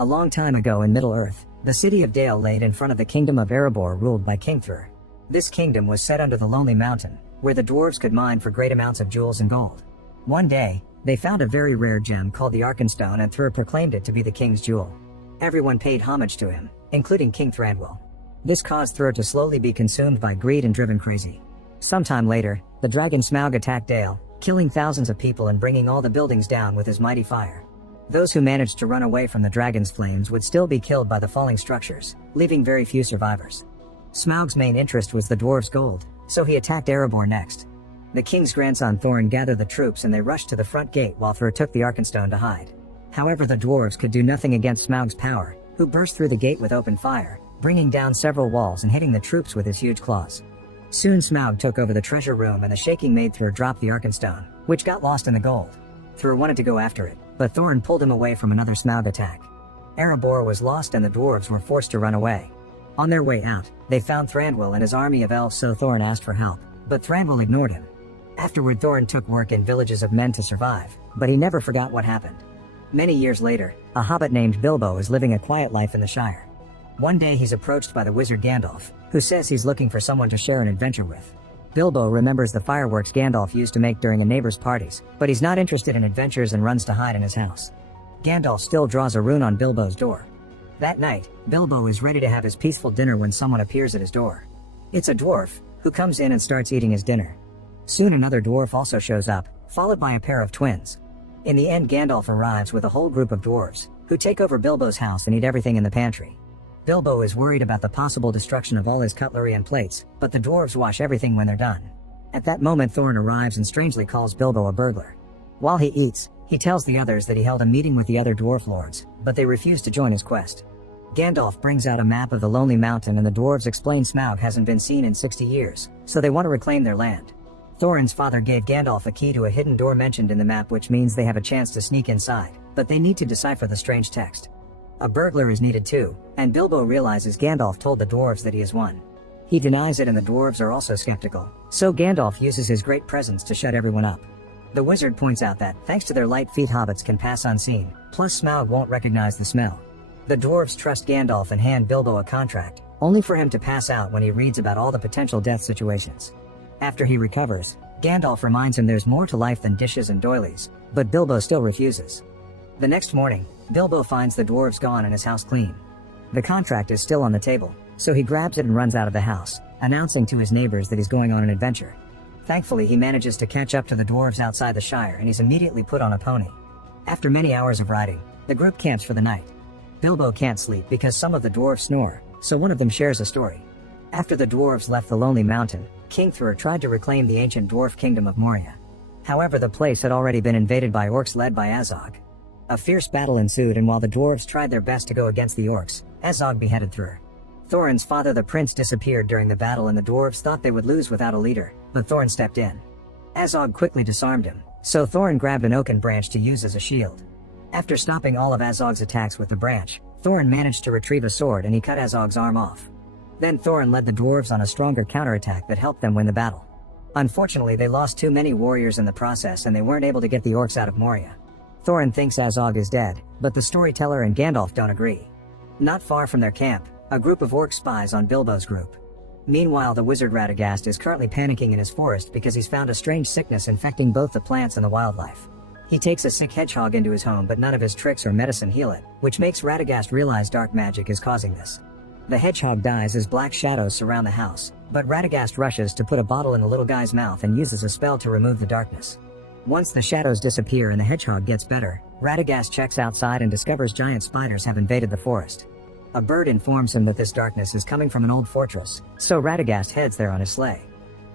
A long time ago in Middle-earth, the city of Dale laid in front of the kingdom of Erebor ruled by King Thur. This kingdom was set under the Lonely Mountain, where the dwarves could mine for great amounts of jewels and gold. One day, they found a very rare gem called the Arkenstone and Thur proclaimed it to be the king's jewel. Everyone paid homage to him, including King Thranduil. This caused Thur to slowly be consumed by greed and driven crazy. Sometime later, the dragon Smaug attacked Dale, killing thousands of people and bringing all the buildings down with his mighty fire. Those who managed to run away from the dragon's flames would still be killed by the falling structures, leaving very few survivors. Smaug's main interest was the dwarves' gold, so he attacked Erebor next. The king's grandson Thorin gathered the troops and they rushed to the front gate while Thur took the Arkenstone to hide. However, the dwarves could do nothing against Smaug's power, who burst through the gate with open fire, bringing down several walls and hitting the troops with his huge claws. Soon Smaug took over the treasure room and the shaking made Thur drop the Arkenstone, which got lost in the gold. Thur wanted to go after it, but Thorin pulled him away from another Smaug attack. Erebor was lost and the dwarves were forced to run away. On their way out, they found Thranduil and his army of elves, so Thorin asked for help, but Thranduil ignored him. Afterward, Thorin took work in villages of men to survive, but he never forgot what happened. Many years later, a hobbit named Bilbo is living a quiet life in the Shire. One day he's approached by the wizard Gandalf, who says he's looking for someone to share an adventure with. Bilbo remembers the fireworks Gandalf used to make during a neighbor's parties, but he's not interested in adventures and runs to hide in his house. Gandalf still draws a rune on Bilbo's door. That night, Bilbo is ready to have his peaceful dinner when someone appears at his door. It's a dwarf, who comes in and starts eating his dinner. Soon another dwarf also shows up, followed by a pair of twins. In the end, Gandalf arrives with a whole group of dwarves, who take over Bilbo's house and eat everything in the pantry. Bilbo is worried about the possible destruction of all his cutlery and plates, but the dwarves wash everything when they're done. At that moment, Thorin arrives and strangely calls Bilbo a burglar. While he eats, he tells the others that he held a meeting with the other dwarf lords, but they refuse to join his quest. Gandalf brings out a map of the Lonely Mountain and the dwarves explain Smaug hasn't been seen in 60 years, so they want to reclaim their land. Thorin's father gave Gandalf a key to a hidden door mentioned in the map, which means they have a chance to sneak inside, but they need to decipher the strange text. A burglar is needed too, and Bilbo realizes Gandalf told the dwarves that he has won. He denies it and the dwarves are also skeptical, so Gandalf uses his great presence to shut everyone up. The wizard points out that, thanks to their light feet, hobbits can pass unseen, plus Smaug won't recognize the smell. The dwarves trust Gandalf and hand Bilbo a contract, only for him to pass out when he reads about all the potential death situations. After he recovers, Gandalf reminds him there's more to life than dishes and doilies, but Bilbo still refuses. The next morning, Bilbo finds the dwarves gone and his house clean. The contract is still on the table, so he grabs it and runs out of the house, announcing to his neighbors that he's going on an adventure. Thankfully, he manages to catch up to the dwarves outside the Shire and he's immediately put on a pony. After many hours of riding, the group camps for the night. Bilbo can't sleep because some of the dwarves snore, so one of them shares a story. After the dwarves left the Lonely Mountain, King Thur tried to reclaim the ancient dwarf kingdom of Moria. However, the place had already been invaded by orcs led by Azog. A fierce battle ensued, and while the dwarves tried their best to go against the orcs, Azog beheaded Thur. Thorin's father the prince disappeared during the battle and the dwarves thought they would lose without a leader, but Thorin stepped in. Azog quickly disarmed him, so Thorin grabbed an oaken branch to use as a shield. After stopping all of Azog's attacks with the branch, Thorin managed to retrieve a sword and he cut Azog's arm off. Then Thorin led the dwarves on a stronger counterattack that helped them win the battle. Unfortunately, they lost too many warriors in the process and they weren't able to get the orcs out of Moria. Thorin thinks Azog is dead, but the storyteller and Gandalf don't agree. Not far from their camp, a group of orcs spies on Bilbo's group. Meanwhile, the wizard Radagast is currently panicking in his forest because he's found a strange sickness infecting both the plants and the wildlife. He takes a sick hedgehog into his home, but none of his tricks or medicine heal it, which makes Radagast realize dark magic is causing this. The hedgehog dies as black shadows surround the house, but Radagast rushes to put a bottle in the little guy's mouth and uses a spell to remove the darkness. Once the shadows disappear and the hedgehog gets better, Radagast checks outside and discovers giant spiders have invaded the forest. A bird informs him that this darkness is coming from an old fortress, so Radagast heads there on his sleigh.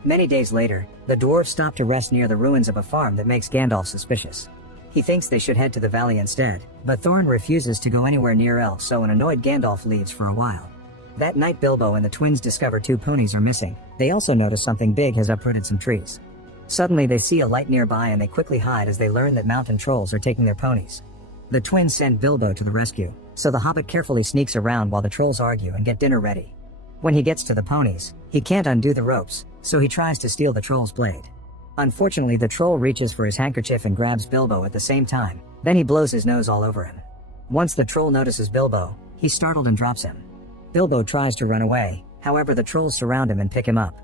Many days later, the dwarves stop to rest near the ruins of a farm that makes Gandalf suspicious. He thinks they should head to the valley instead, but Thorin refuses to go anywhere near elves, so an annoyed Gandalf leaves for a while. That night, Bilbo and the twins discover 2 ponies are missing. They also notice something big has uprooted some trees. Suddenly they see a light nearby and they quickly hide as they learn that mountain trolls are taking their ponies. The twins send Bilbo to the rescue, so the hobbit carefully sneaks around while the trolls argue and get dinner ready. When he gets to the ponies, he can't undo the ropes, so he tries to steal the troll's blade. Unfortunately, the troll reaches for his handkerchief and grabs Bilbo at the same time, then he blows his nose all over him. Once the troll notices Bilbo, he's startled and drops him. Bilbo tries to run away, however the trolls surround him and pick him up.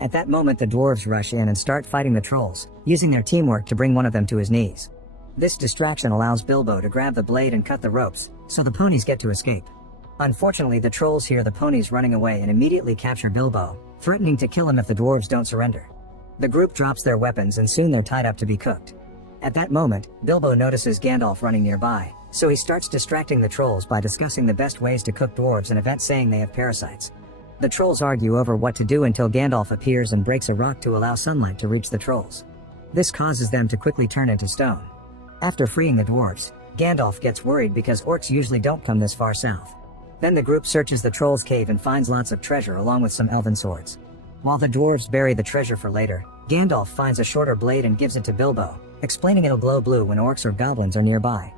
At that moment the dwarves rush in and start fighting the trolls, using their teamwork to bring one of them to his knees. This distraction allows Bilbo to grab the blade and cut the ropes, so the ponies get to escape. Unfortunately, the trolls hear the ponies running away and immediately capture Bilbo, threatening to kill him if the dwarves don't surrender. The group drops their weapons and soon they're tied up to be cooked. At that moment, Bilbo notices Gandalf running nearby, so he starts distracting the trolls by discussing the best ways to cook dwarves and event saying they have parasites. The trolls argue over what to do until Gandalf appears and breaks a rock to allow sunlight to reach the trolls. This causes them to quickly turn into stone. After freeing the dwarves, Gandalf gets worried because orcs usually don't come this far south. Then the group searches the trolls' cave and finds lots of treasure along with some elven swords. While the dwarves bury the treasure for later, Gandalf finds a shorter blade and gives it to Bilbo, explaining it'll glow blue when orcs or goblins are nearby.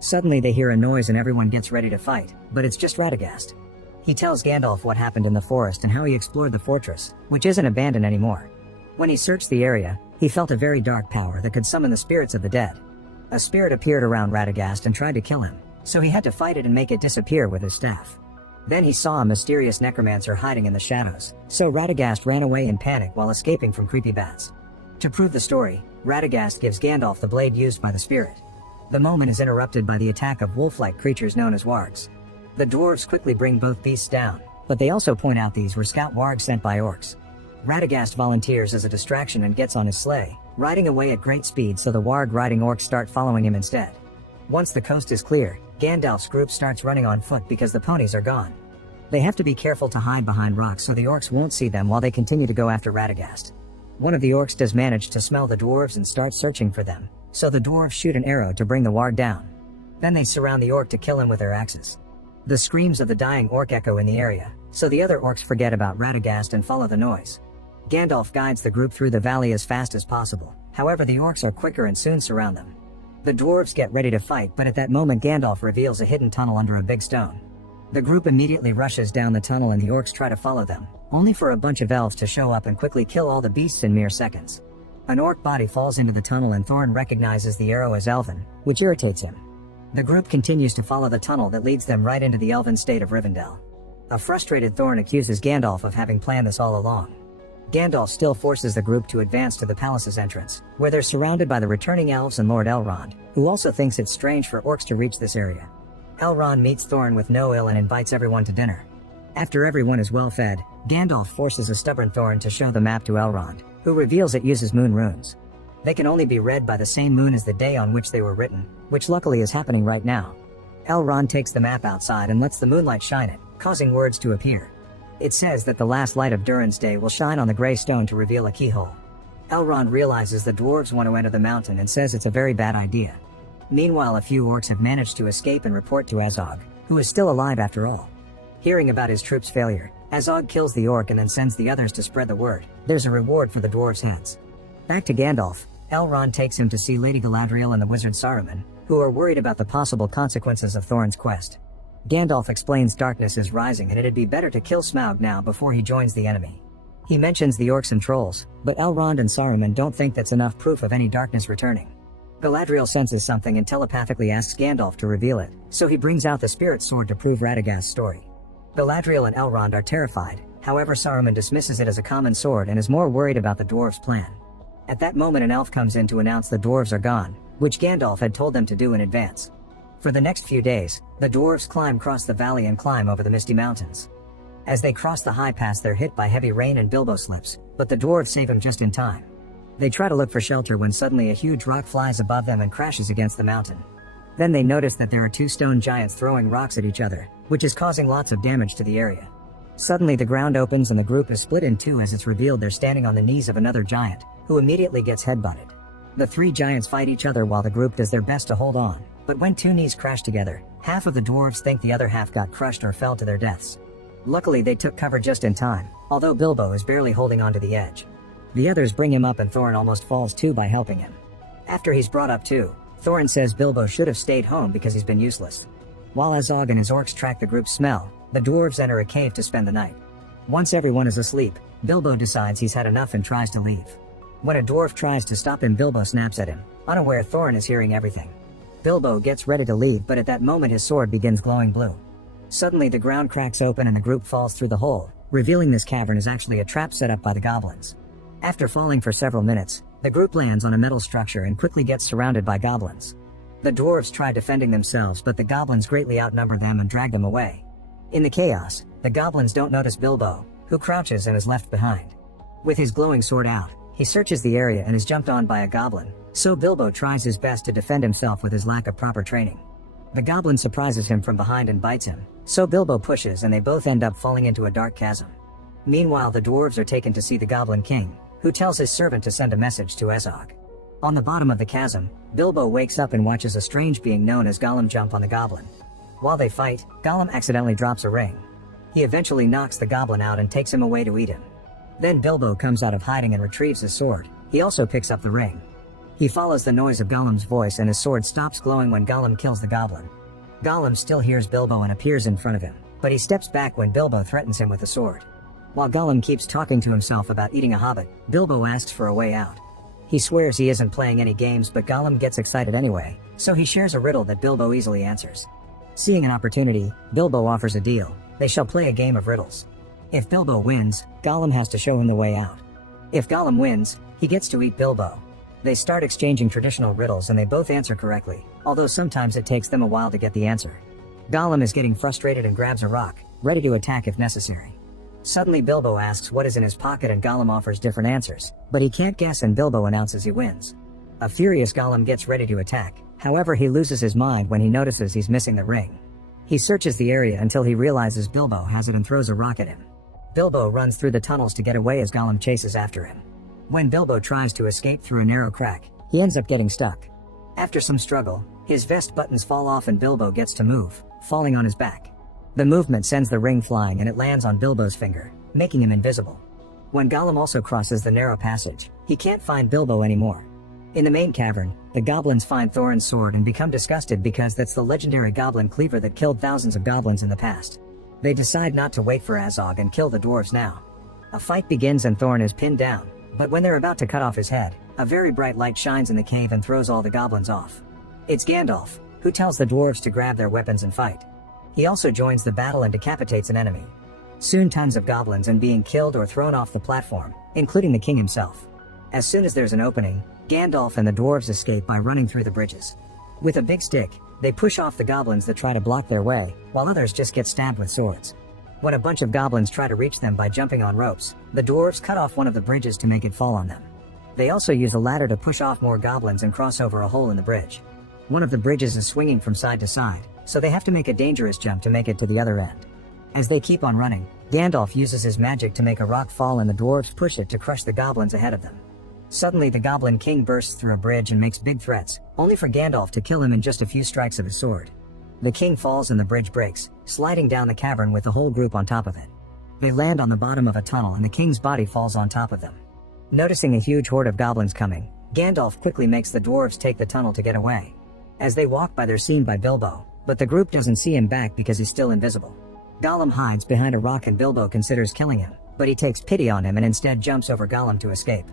Suddenly they hear a noise and everyone gets ready to fight, but it's just Radagast. He tells Gandalf what happened in the forest and how he explored the fortress, which isn't abandoned anymore. When he searched the area, he felt a very dark power that could summon the spirits of the dead. A spirit appeared around Radagast and tried to kill him, so he had to fight it and make it disappear with his staff. Then he saw a mysterious necromancer hiding in the shadows, so Radagast ran away in panic while escaping from creepy bats. To prove the story, Radagast gives Gandalf the blade used by the spirit. The moment is interrupted by the attack of wolf-like creatures known as wargs. The dwarves quickly bring both beasts down, but they also point out these were scout wargs sent by orcs. Radagast volunteers as a distraction and gets on his sleigh, riding away at great speed so the warg-riding orcs start following him instead. Once the coast is clear, Gandalf's group starts running on foot because the ponies are gone. They have to be careful to hide behind rocks so the orcs won't see them while they continue to go after Radagast. One of the orcs does manage to smell the dwarves and start searching for them, so the dwarves shoot an arrow to bring the warg down. Then they surround the orc to kill him with their axes. The screams of the dying orc echo in the area, so the other orcs forget about Radagast and follow the noise. Gandalf guides the group through the valley as fast as possible, however the orcs are quicker and soon surround them. The dwarves get ready to fight, but at that moment Gandalf reveals a hidden tunnel under a big stone. The group immediately rushes down the tunnel and the orcs try to follow them, only for a bunch of elves to show up and quickly kill all the beasts in mere seconds. An orc body falls into the tunnel and Thorin recognizes the arrow as elven, which irritates him. The group continues to follow the tunnel that leads them right into the elven state of Rivendell. A frustrated Thorin accuses Gandalf of having planned this all along. Gandalf still forces the group to advance to the palace's entrance, where they're surrounded by the returning elves and Lord Elrond, who also thinks it's strange for orcs to reach this area. Elrond meets Thorin with no ill and invites everyone to dinner. After everyone is well fed, Gandalf forces a stubborn Thorin to show the map to Elrond, who reveals it uses moon runes. They can only be read by the same moon as the day on which they were written, which luckily is happening right now. Elrond takes the map outside and lets the moonlight shine it, causing words to appear. It says that the last light of Durin's day will shine on the gray stone to reveal a keyhole. Elrond realizes the dwarves want to enter the mountain and says it's a very bad idea. Meanwhile, a few orcs have managed to escape and report to Azog, who is still alive after all. Hearing about his troops' failure, Azog kills the orc and then sends the others to spread the word. There's a reward for the dwarves' heads. Back to Gandalf, Elrond takes him to see Lady Galadriel and the wizard Saruman, who are worried about the possible consequences of Thorin's quest. Gandalf explains darkness is rising and it'd be better to kill Smaug now before he joins the enemy. He mentions the orcs and trolls, but Elrond and Saruman don't think that's enough proof of any darkness returning. Galadriel senses something and telepathically asks Gandalf to reveal it, so he brings out the spirit sword to prove Radagast's story. Galadriel and Elrond are terrified, however Saruman dismisses it as a common sword and is more worried about the dwarves' plan. At that moment an elf comes in to announce the dwarves are gone, which Gandalf had told them to do in advance. For the next few days, the dwarves climb across the valley and climb over the misty mountains. As they cross the high pass they're hit by heavy rain and Bilbo slips, but the dwarves save him just in time. They try to look for shelter when suddenly a huge rock flies above them and crashes against the mountain. Then they notice that there are two stone giants throwing rocks at each other, which is causing lots of damage to the area. Suddenly the ground opens and the group is split in two as it's revealed they're standing on the knees of another giant, who immediately gets headbutted. The three giants fight each other while the group does their best to hold on, but when two knees crash together, half of the dwarves think the other half got crushed or fell to their deaths. Luckily they took cover just in time, although Bilbo is barely holding on to the edge. The others bring him up and Thorin almost falls too by helping him. After he's brought up too, Thorin says Bilbo should have stayed home because he's been useless. While Azog and his orcs track the group's smell, the dwarves enter a cave to spend the night. Once everyone is asleep, Bilbo decides he's had enough and tries to leave. When a dwarf tries to stop him, Bilbo snaps at him, unaware Thorin is hearing everything. Bilbo gets ready to leave, but at that moment his sword begins glowing blue. Suddenly the ground cracks open and the group falls through the hole, revealing this cavern is actually a trap set up by the goblins. After falling for several minutes, the group lands on a metal structure and quickly gets surrounded by goblins. The dwarves try defending themselves, but the goblins greatly outnumber them and drag them away. In the chaos, the goblins don't notice Bilbo, who crouches and is left behind. With his glowing sword out, he searches the area and is jumped on by a goblin, so Bilbo tries his best to defend himself with his lack of proper training. The goblin surprises him from behind and bites him, so Bilbo pushes and they both end up falling into a dark chasm. Meanwhile, the dwarves are taken to see the Goblin King, who tells his servant to send a message to Azog. On the bottom of the chasm, Bilbo wakes up and watches a strange being known as Gollum jump on the goblin. While they fight, Gollum accidentally drops a ring. He eventually knocks the goblin out and takes him away to eat him. Then Bilbo comes out of hiding and retrieves his sword. He also picks up the ring. He follows the noise of Gollum's voice and his sword stops glowing when Gollum kills the goblin. Gollum still hears Bilbo and appears in front of him, but he steps back when Bilbo threatens him with the sword. While Gollum keeps talking to himself about eating a hobbit, Bilbo asks for a way out. He swears he isn't playing any games, but Gollum gets excited anyway, so he shares a riddle that Bilbo easily answers. Seeing an opportunity, Bilbo offers a deal. They shall play a game of riddles. If Bilbo wins, Gollum has to show him the way out. If Gollum wins, he gets to eat Bilbo. They start exchanging traditional riddles and they both answer correctly, although sometimes it takes them a while to get the answer. Gollum is getting frustrated and grabs a rock, ready to attack if necessary. Suddenly Bilbo asks what is in his pocket and Gollum offers different answers, but he can't guess and Bilbo announces he wins. A furious Gollum gets ready to attack, however he loses his mind when he notices he's missing the ring. He searches the area until he realizes Bilbo has it and throws a rock at him. Bilbo runs through the tunnels to get away as Gollum chases after him. When Bilbo tries to escape through a narrow crack, he ends up getting stuck. After some struggle, his vest buttons fall off and Bilbo gets to move, falling on his back. The movement sends the ring flying and it lands on Bilbo's finger, making him invisible. When Gollum also crosses the narrow passage, he can't find Bilbo anymore. In the main cavern, the goblins find Thorin's sword and become disgusted because that's the legendary goblin cleaver that killed thousands of goblins in the past. They decide not to wait for Azog and kill the dwarves now. A fight begins and Thorin is pinned down, but when they're about to cut off his head, a very bright light shines in the cave and throws all the goblins off. It's Gandalf, who tells the dwarves to grab their weapons and fight. He also joins the battle and decapitates an enemy. Soon tons of goblins are being killed or thrown off the platform, including the king himself. As soon as there's an opening, Gandalf and the dwarves escape by running through the bridges. With a big stick, they push off the goblins that try to block their way, while others just get stabbed with swords. When a bunch of goblins try to reach them by jumping on ropes, the dwarves cut off one of the bridges to make it fall on them. They also use a ladder to push off more goblins and cross over a hole in the bridge. One of the bridges is swinging from side to side, so they have to make a dangerous jump to make it to the other end. As they keep on running, Gandalf uses his magic to make a rock fall and the dwarves push it to crush the goblins ahead of them. Suddenly the Goblin King bursts through a bridge and makes big threats, only for Gandalf to kill him in just a few strikes of his sword. The king falls and the bridge breaks, sliding down the cavern with the whole group on top of it. They land on the bottom of a tunnel and the king's body falls on top of them. Noticing a huge horde of goblins coming, Gandalf quickly makes the dwarves take the tunnel to get away. As they walk by, they're seen by Bilbo, but the group doesn't see him back because he's still invisible. Gollum hides behind a rock and Bilbo considers killing him, but he takes pity on him and instead jumps over Gollum to escape.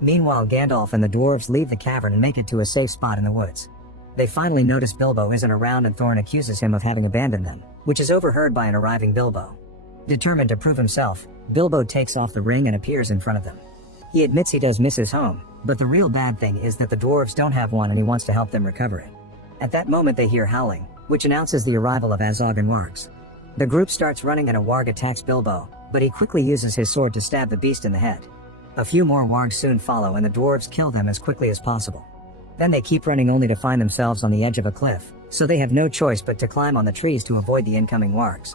Meanwhile, Gandalf and the dwarves leave the cavern and make it to a safe spot in the woods. They finally notice Bilbo isn't around and Thorin accuses him of having abandoned them, which is overheard by an arriving Bilbo. Determined to prove himself, Bilbo takes off the ring and appears in front of them. He admits he does miss his home, but the real bad thing is that the dwarves don't have one and he wants to help them recover it. At that moment they hear howling, which announces the arrival of Azog and wargs. The group starts running and a warg attacks Bilbo, but he quickly uses his sword to stab the beast in the head. A few more wargs soon follow and the dwarves kill them as quickly as possible. Then they keep running only to find themselves on the edge of a cliff, so they have no choice but to climb on the trees to avoid the incoming wargs.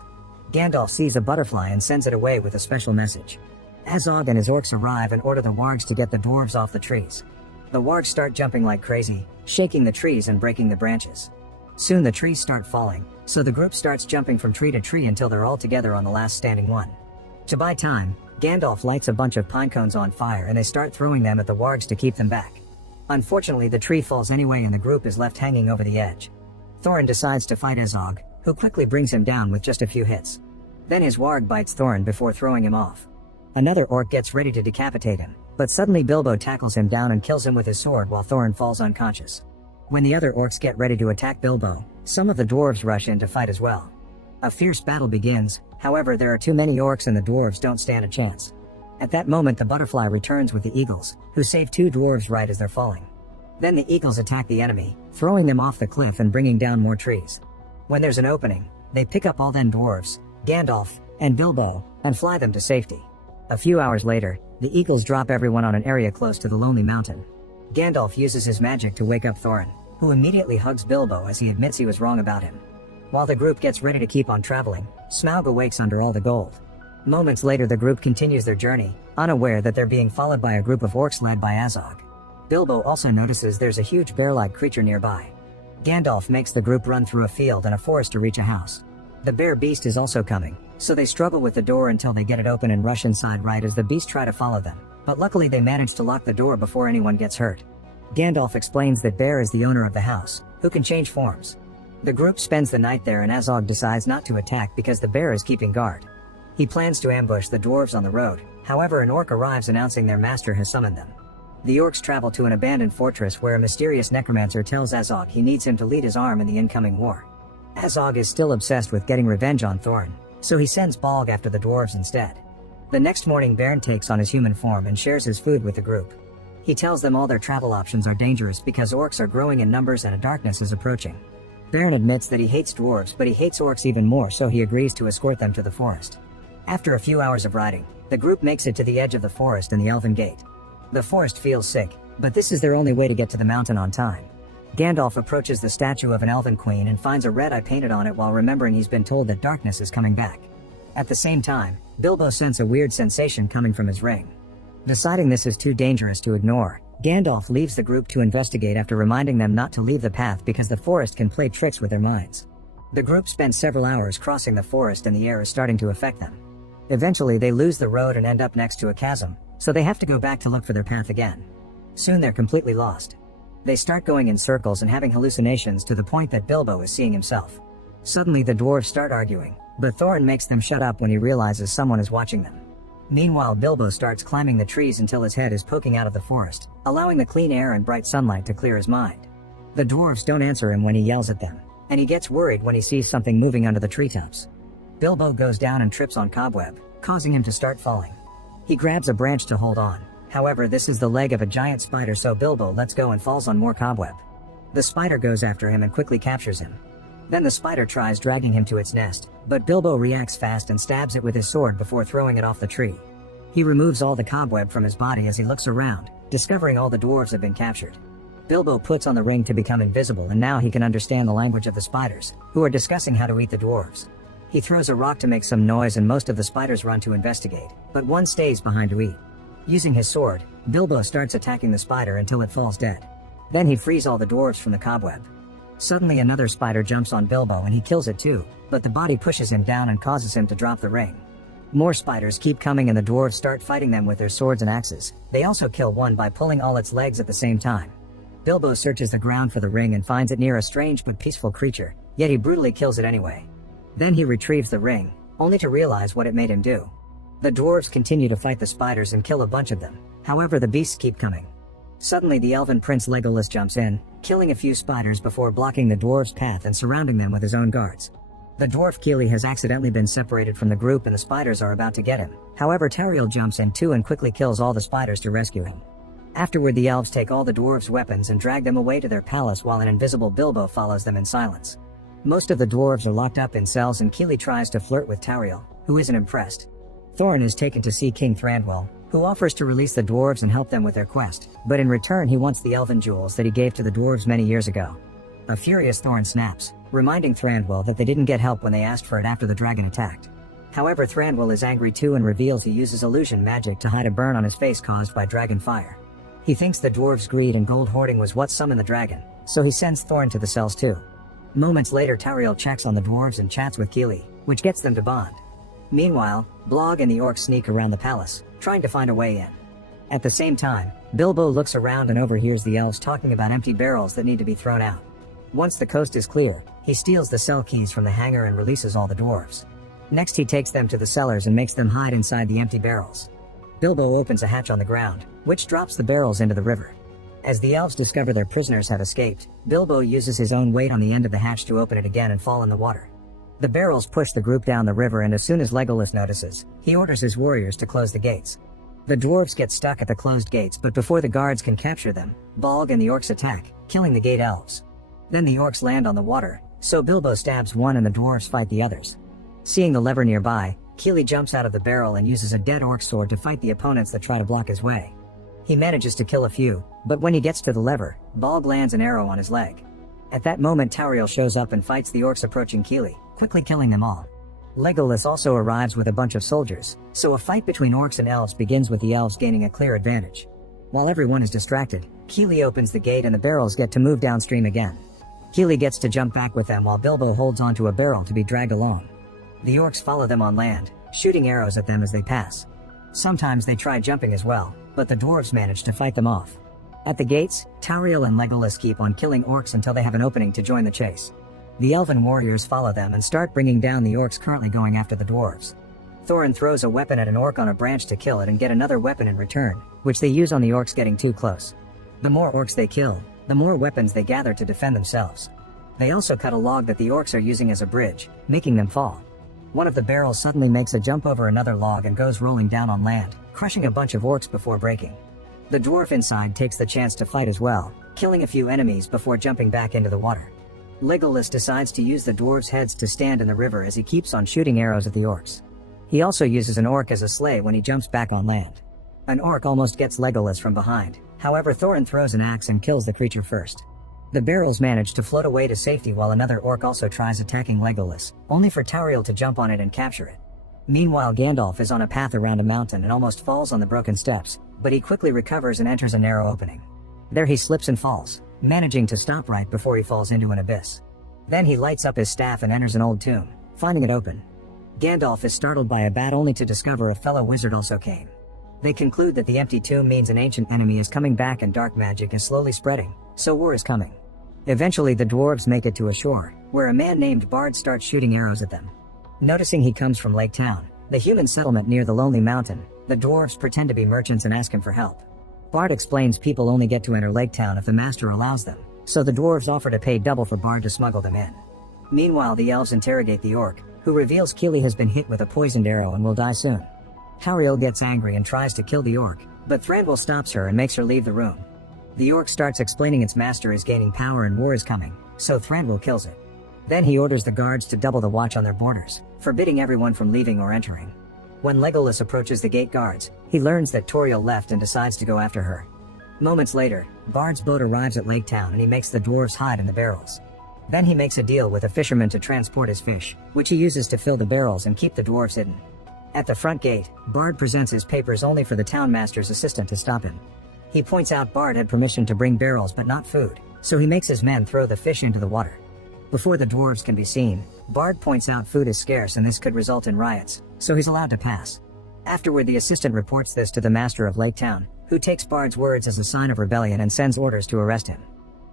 Gandalf sees a butterfly and sends it away with a special message. Azog and his orcs arrive and order the wargs to get the dwarves off the trees. The wargs start jumping like crazy, shaking the trees and breaking the branches. Soon the trees start falling, so the group starts jumping from tree to tree until they're all together on the last standing one. To buy time, Gandalf lights a bunch of pine cones on fire and they start throwing them at the wargs to keep them back. Unfortunately, the tree falls anyway and the group is left hanging over the edge. Thorin decides to fight Azog, who quickly brings him down with just a few hits. Then his warg bites Thorin before throwing him off. Another orc gets ready to decapitate him, but suddenly Bilbo tackles him down and kills him with his sword while Thorin falls unconscious. When the other orcs get ready to attack Bilbo, some of the dwarves rush in to fight as well. A fierce battle begins, however there are too many orcs and the dwarves don't stand a chance. At that moment the butterfly returns with the eagles, who save 2 dwarves right as they're falling. Then the eagles attack the enemy, throwing them off the cliff and bringing down more trees. When there's an opening, they pick up all 10 dwarves, Gandalf, and Bilbo, and fly them to safety. A few hours later, the eagles drop everyone on an area close to the Lonely Mountain. Gandalf uses his magic to wake up Thorin, who immediately hugs Bilbo as he admits he was wrong about him. While the group gets ready to keep on traveling, Smaug awakes under all the gold. Moments later the group continues their journey, unaware that they're being followed by a group of orcs led by Azog. Bilbo also notices there's a huge bear-like creature nearby. Gandalf makes the group run through a field and a forest to reach a house. The bear beast is also coming, so they struggle with the door until they get it open and rush inside right as the beast try to follow them, but luckily they manage to lock the door before anyone gets hurt. Gandalf explains that Bear is the owner of the house, who can change forms. The group spends the night there and Azog decides not to attack because the bear is keeping guard. He plans to ambush the dwarves on the road, however an orc arrives announcing their master has summoned them. The orcs travel to an abandoned fortress where a mysterious necromancer tells Azog he needs him to lead his arm in the incoming war. Azog is still obsessed with getting revenge on Thorin, so he sends Bolg after the dwarves instead. The next morning Bairn takes on his human form and shares his food with the group. He tells them all their travel options are dangerous because orcs are growing in numbers and a darkness is approaching. Bairn admits that he hates dwarves but he hates orcs even more, so he agrees to escort them to the forest. After a few hours of riding, the group makes it to the edge of the forest and the Elven Gate. The forest feels sick, but this is their only way to get to the mountain on time. Gandalf approaches the statue of an elven queen and finds a red eye painted on it while remembering he's been told that darkness is coming back. At the same time, Bilbo senses a weird sensation coming from his ring. Deciding this is too dangerous to ignore, Gandalf leaves the group to investigate after reminding them not to leave the path because the forest can play tricks with their minds. The group spends several hours crossing the forest and the air is starting to affect them. Eventually they lose the road and end up next to a chasm, so they have to go back to look for their path again. Soon they're completely lost. They start going in circles and having hallucinations to the point that Bilbo is seeing himself. Suddenly the dwarves start arguing, but Thorin makes them shut up when he realizes someone is watching them. Meanwhile Bilbo starts climbing the trees until his head is poking out of the forest, allowing the clean air and bright sunlight to clear his mind. The dwarves don't answer him when he yells at them, and he gets worried when he sees something moving under the treetops. Bilbo goes down and trips on cobweb, causing him to start falling. He grabs a branch to hold on, however this is the leg of a giant spider, so Bilbo lets go and falls on more cobweb. The spider goes after him and quickly captures him. Then the spider tries dragging him to its nest, but Bilbo reacts fast and stabs it with his sword before throwing it off the tree. He removes all the cobweb from his body as he looks around, discovering all the dwarves have been captured. Bilbo puts on the ring to become invisible and now he can understand the language of the spiders, who are discussing how to eat the dwarves. He throws a rock to make some noise and most of the spiders run to investigate, but one stays behind to eat. Using his sword, Bilbo starts attacking the spider until it falls dead. Then he frees all the dwarves from the cobweb. Suddenly another spider jumps on Bilbo and he kills it too, but the body pushes him down and causes him to drop the ring. More spiders keep coming and the dwarves start fighting them with their swords and axes. They also kill one by pulling all its legs at the same time. Bilbo searches the ground for the ring and finds it near a strange but peaceful creature, yet he brutally kills it anyway. Then he retrieves the ring, only to realize what it made him do. The dwarves continue to fight the spiders and kill a bunch of them, however the beasts keep coming. Suddenly the elven prince Legolas jumps in, killing a few spiders before blocking the dwarves' path and surrounding them with his own guards. The dwarf Keely has accidentally been separated from the group and the spiders are about to get him, however Tauriel jumps in too and quickly kills all the spiders to rescue him. Afterward the elves take all the dwarves' weapons and drag them away to their palace while an invisible Bilbo follows them in silence. Most of the dwarves are locked up in cells and Keely tries to flirt with Tauriel, who isn't impressed. Thorin is taken to see King Thranduil, who offers to release the dwarves and help them with their quest, but in return he wants the elven jewels that he gave to the dwarves many years ago. A furious Thorin snaps, reminding Thranduil that they didn't get help when they asked for it after the dragon attacked. However Thranduil is angry too and reveals he uses illusion magic to hide a burn on his face caused by dragon fire. He thinks the dwarves' greed and gold hoarding was what summoned the dragon, so he sends Thorin to the cells too. Moments later Tauriel checks on the dwarves and chats with Keely, which gets them to bond. Meanwhile, Blog and the orcs sneak around the palace, trying to find a way in. At the same time, Bilbo looks around and overhears the elves talking about empty barrels that need to be thrown out. Once the coast is clear, he steals the cell keys from the hangar and releases all the dwarves. Next he takes them to the cellars and makes them hide inside the empty barrels. Bilbo opens a hatch on the ground, which drops the barrels into the river. As the elves discover their prisoners have escaped, Bilbo uses his own weight on the end of the hatch to open it again and fall in the water. The barrels push the group down the river, and as soon as Legolas notices, he orders his warriors to close the gates. The dwarves get stuck at the closed gates, but before the guards can capture them, Bolg and the orcs attack, killing the gate elves. Then the orcs land on the water, so Bilbo stabs one and the dwarves fight the others. Seeing the lever nearby, Kili jumps out of the barrel and uses a dead orc sword to fight the opponents that try to block his way. He manages to kill a few, but when he gets to the lever, Bolg lands an arrow on his leg. At that moment Tauriel shows up and fights the orcs approaching Kili, quickly killing them all. Legolas also arrives with a bunch of soldiers, so a fight between orcs and elves begins with the elves gaining a clear advantage. While everyone is distracted, Kili opens the gate and the barrels get to move downstream again. Kili gets to jump back with them while Bilbo holds onto a barrel to be dragged along. The orcs follow them on land, shooting arrows at them as they pass. Sometimes they try jumping as well, but the dwarves manage to fight them off. At the gates, Tauriel and Legolas keep on killing orcs until they have an opening to join the chase. The elven warriors follow them and start bringing down the orcs currently going after the dwarves. Thorin throws a weapon at an orc on a branch to kill it and get another weapon in return, which they use on the orcs getting too close. The more orcs they kill, the more weapons they gather to defend themselves. They also cut a log that the orcs are using as a bridge, making them fall. One of the barrels suddenly makes a jump over another log and goes rolling down on land, crushing a bunch of orcs before breaking. The dwarf inside takes the chance to fight as well, killing a few enemies before jumping back into the water. Legolas decides to use the dwarves' heads to stand in the river as he keeps on shooting arrows at the orcs. He also uses an orc as a sleigh when he jumps back on land. An orc almost gets Legolas from behind, however Thorin throws an axe and kills the creature first. The barrels manage to float away to safety while another orc also tries attacking Legolas, only for Tauriel to jump on it and capture it. Meanwhile Gandalf is on a path around a mountain and almost falls on the broken steps, but he quickly recovers and enters a narrow opening. There he slips and falls, managing to stop right before he falls into an abyss. Then he lights up his staff and enters an old tomb, finding it open. Gandalf is startled by a bat only to discover a fellow wizard also came. They conclude that the empty tomb means an ancient enemy is coming back and dark magic is slowly spreading, so war is coming. Eventually the dwarves make it to a shore, where a man named Bard starts shooting arrows at them. Noticing he comes from Lake Town, the human settlement near the Lonely Mountain, the dwarves pretend to be merchants and ask him for help. Bard explains people only get to enter Lake Town if the master allows them, so the dwarves offer to pay double for Bard to smuggle them in. Meanwhile the elves interrogate the orc, who reveals Kili has been hit with a poisoned arrow and will die soon. Tauriel gets angry and tries to kill the orc, but Thranduil stops her and makes her leave the room. The orc starts explaining its master is gaining power and war is coming, so Thranduil kills it. Then he orders the guards to double the watch on their borders, forbidding everyone from leaving or entering. When Legolas approaches the gate guards, he learns that Tauriel left and decides to go after her. Moments later, Bard's boat arrives at Lake Town and he makes the dwarves hide in the barrels. Then he makes a deal with a fisherman to transport his fish, which he uses to fill the barrels and keep the dwarves hidden. At the front gate, Bard presents his papers only for the town master's assistant to stop him. He points out Bard had permission to bring barrels but not food, so he makes his men throw the fish into the water. Before the dwarves can be seen, Bard points out food is scarce and this could result in riots, so he's allowed to pass. Afterward the assistant reports this to the master of Lake Town, who takes Bard's words as a sign of rebellion and sends orders to arrest him.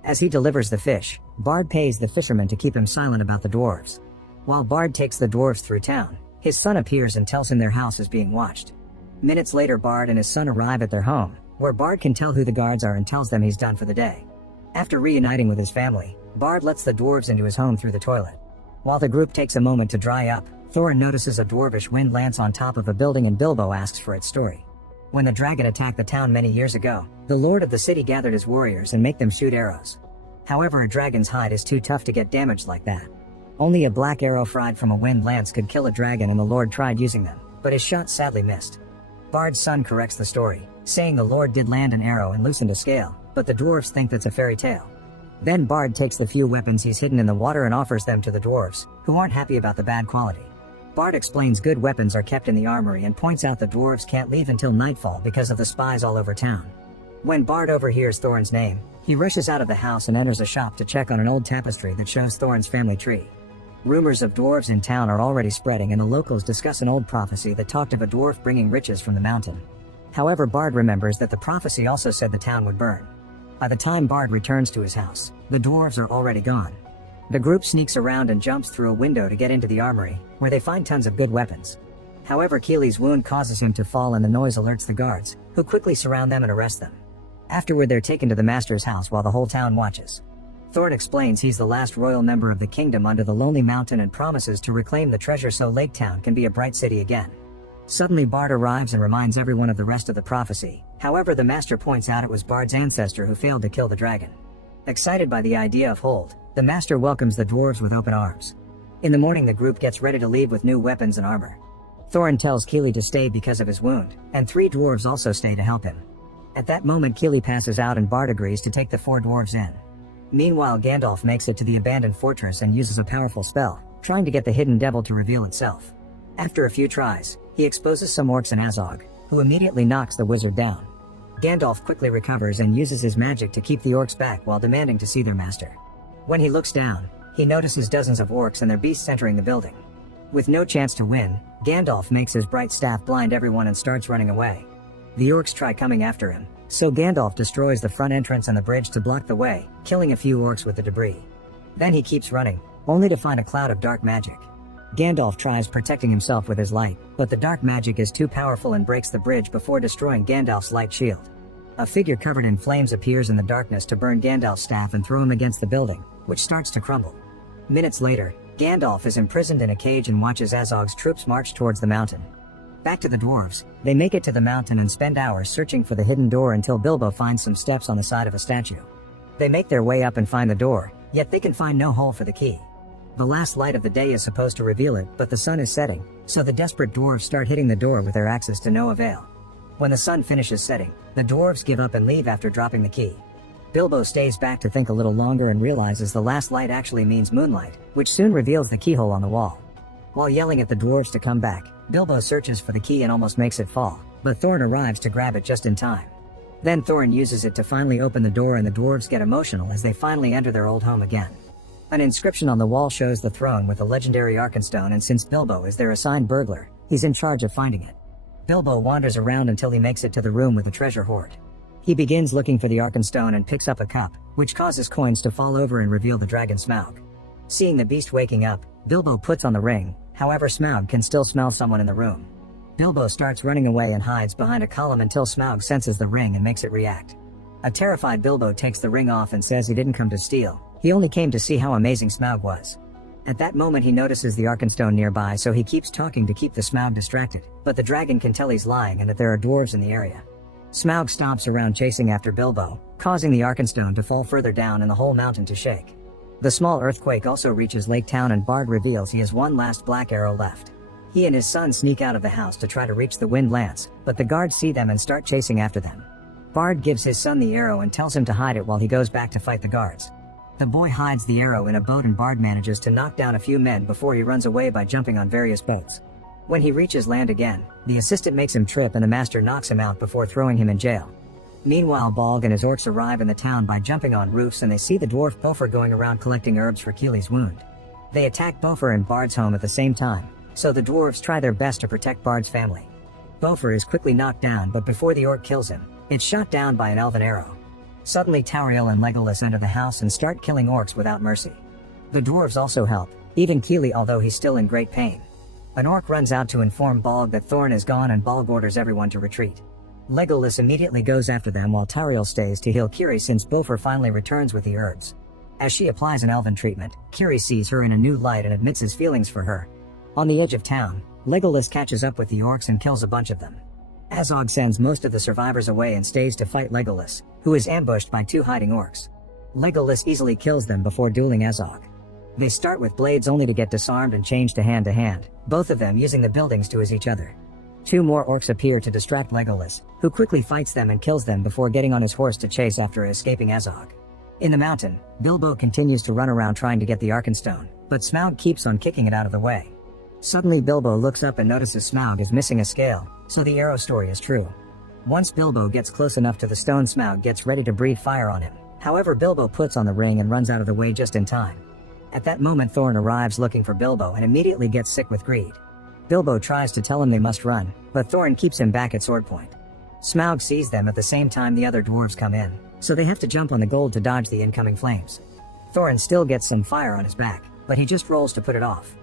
As he delivers the fish, Bard pays the fisherman to keep him silent about the dwarves. While Bard takes the dwarves through town, his son appears and tells him their house is being watched. Minutes later Bard and his son arrive at their home, where Bard can tell who the guards are and tells them he's done for the day. After reuniting with his family, Bard lets the dwarves into his home through the toilet. While the group takes a moment to dry up, Thorin notices a dwarvish wind lance on top of a building and Bilbo asks for its story. When the dragon attacked the town many years ago, the lord of the city gathered his warriors and make them shoot arrows. However, a dragon's hide is too tough to get damaged like that. Only a black arrow fried from a wind lance could kill a dragon and the lord tried using them, but his shot sadly missed. Bard's son corrects the story, saying the lord did land an arrow and loosened a scale, but the dwarves think that's a fairy tale. Then Bard takes the few weapons he's hidden in the water and offers them to the dwarves, who aren't happy about the bad quality. Bard explains good weapons are kept in the armory and points out the dwarves can't leave until nightfall because of the spies all over town. When Bard overhears Thorin's name, he rushes out of the house and enters a shop to check on an old tapestry that shows Thorin's family tree. Rumors of dwarves in town are already spreading and the locals discuss an old prophecy that talked of a dwarf bringing riches from the mountain. However, Bard remembers that the prophecy also said the town would burn. By the time Bard returns to his house, the dwarves are already gone. The group sneaks around and jumps through a window to get into the armory, where they find tons of good weapons. However, Kili's wound causes him to fall and the noise alerts the guards, who quickly surround them and arrest them. Afterward they're taken to the master's house while the whole town watches. Thorin explains he's the last royal member of the kingdom under the Lonely Mountain and promises to reclaim the treasure so Lake Town can be a bright city again. Suddenly Bard arrives and reminds everyone of the rest of the prophecy. However, the master points out it was Bard's ancestor who failed to kill the dragon. Excited by the idea of hold, the master welcomes the dwarves with open arms. In the morning the group gets ready to leave with new weapons and armor. Thorin tells Keely to stay because of his wound, and 3 dwarves also stay to help him. At that moment Keely passes out and Bard agrees to take the 4 dwarves in. Meanwhile Gandalf makes it to the abandoned fortress and uses a powerful spell, trying to get the hidden devil to reveal itself. After a few tries, he exposes some orcs and Azog, who immediately knocks the wizard down. Gandalf quickly recovers and uses his magic to keep the orcs back while demanding to see their master. When he looks down, he notices dozens of orcs and their beasts entering the building. With no chance to win, Gandalf makes his bright staff blind everyone and starts running away. The orcs try coming after him, so Gandalf destroys the front entrance and the bridge to block the way, killing a few orcs with the debris. Then he keeps running, only to find a cloud of dark magic. Gandalf tries protecting himself with his light, but the dark magic is too powerful and breaks the bridge before destroying Gandalf's light shield. A figure covered in flames appears in the darkness to burn Gandalf's staff and throw him against the building, which starts to crumble. Minutes later, Gandalf is imprisoned in a cage and watches Azog's troops march towards the mountain. Back to the dwarves, they make it to the mountain and spend hours searching for the hidden door until Bilbo finds some steps on the side of a statue. They make their way up and find the door, yet they can find no hole for the key. The last light of the day is supposed to reveal it, but the sun is setting, so the desperate dwarves start hitting the door with their axes to no avail. When the sun finishes setting, the dwarves give up and leave after dropping the key. Bilbo stays back to think a little longer and realizes the last light actually means moonlight, which soon reveals the keyhole on the wall. While yelling at the dwarves to come back, Bilbo searches for the key and almost makes it fall, but Thorin arrives to grab it just in time. Then Thorin uses it to finally open the door and the dwarves get emotional as they finally enter their old home again. An inscription on the wall shows the throne with the legendary Arkenstone, and since Bilbo is their assigned burglar, he's in charge of finding it. Bilbo wanders around until he makes it to the room with the treasure hoard. He begins looking for the Arkenstone and picks up a cup, which causes coins to fall over and reveal the dragon Smaug. Seeing the beast waking up, Bilbo puts on the ring, however Smaug can still smell someone in the room. Bilbo starts running away and hides behind a column until Smaug senses the ring and makes it react. A terrified Bilbo takes the ring off and says he didn't come to steal, he only came to see how amazing Smaug was. At that moment he notices the Arkenstone nearby, so he keeps talking to keep the Smaug distracted, but the dragon can tell he's lying and that there are dwarves in the area. Smaug stomps around chasing after Bilbo, causing the Arkenstone to fall further down and the whole mountain to shake. The small earthquake also reaches Lake Town and Bard reveals he has one last black arrow left. He and his son sneak out of the house to try to reach the Wind Lance, but the guards see them and start chasing after them. Bard gives his son the arrow and tells him to hide it while he goes back to fight the guards. The boy hides the arrow in a boat and Bard manages to knock down a few men before he runs away by jumping on various boats. When he reaches land again, the assistant makes him trip and the master knocks him out before throwing him in jail. Meanwhile Bolg and his orcs arrive in the town by jumping on roofs and they see the dwarf Bofur going around collecting herbs for Keely's wound. They attack Bofur and Bard's home at the same time, so the dwarves try their best to protect Bard's family. Bofur is quickly knocked down, but before the orc kills him, it's shot down by an elven arrow. Suddenly Tauriel and Legolas enter the house and start killing orcs without mercy. The dwarves also help, even Keely, although he's still in great pain. An orc runs out to inform Bolg that Thorin is gone and Bolg orders everyone to retreat. Legolas immediately goes after them while Tauriel stays to heal Kiri since Bofur finally returns with the herbs. As she applies an elven treatment, Kiri sees her in a new light and admits his feelings for her. On the edge of town, Legolas catches up with the orcs and kills a bunch of them. Azog sends most of the survivors away and stays to fight Legolas, who is ambushed by 2 hiding orcs. Legolas easily kills them before dueling Azog. They start with blades only to get disarmed and change to hand, both of them using the buildings to as each other. 2 more orcs appear to distract Legolas, who quickly fights them and kills them before getting on his horse to chase after escaping Azog. In the mountain, Bilbo continues to run around trying to get the Arkenstone, but Smaug keeps on kicking it out of the way. Suddenly Bilbo looks up and notices Smaug is missing a scale, so the arrow story is true. Once Bilbo gets close enough to the stone, Smaug gets ready to breathe fire on him. However, Bilbo puts on the ring and runs out of the way just in time. At that moment Thorin arrives looking for Bilbo and immediately gets sick with greed. Bilbo tries to tell him they must run, but Thorin keeps him back at sword point. Smaug sees them at the same time the other dwarves come in, so they have to jump on the gold to dodge the incoming flames. Thorin still gets some fire on his back, but he just rolls to put it off.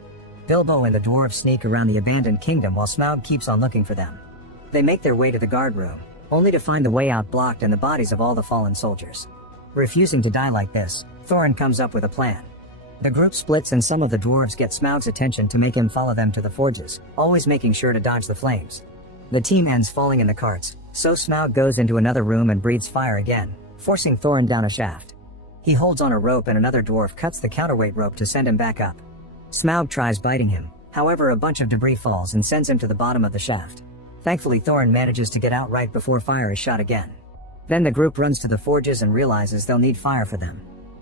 Bilbo and the dwarves sneak around the abandoned kingdom while Smaug keeps on looking for them. They make their way to the guard room, only to find the way out blocked and the bodies of all the fallen soldiers. Refusing to die like this, Thorin comes up with a plan. The group splits and some of the dwarves get Smaug's attention to make him follow them to the forges, always making sure to dodge the flames. The team ends falling in the carts, so Smaug goes into another room and breathes fire again, forcing Thorin down a shaft. He holds on a rope and another dwarf cuts the counterweight rope to send him back up. Smaug tries biting him, however a bunch of debris falls and sends him to the bottom of the shaft. Thankfully Thorin manages to get out right before fire is shot again. Then the group runs to the forges and realizes they'll need fire for them.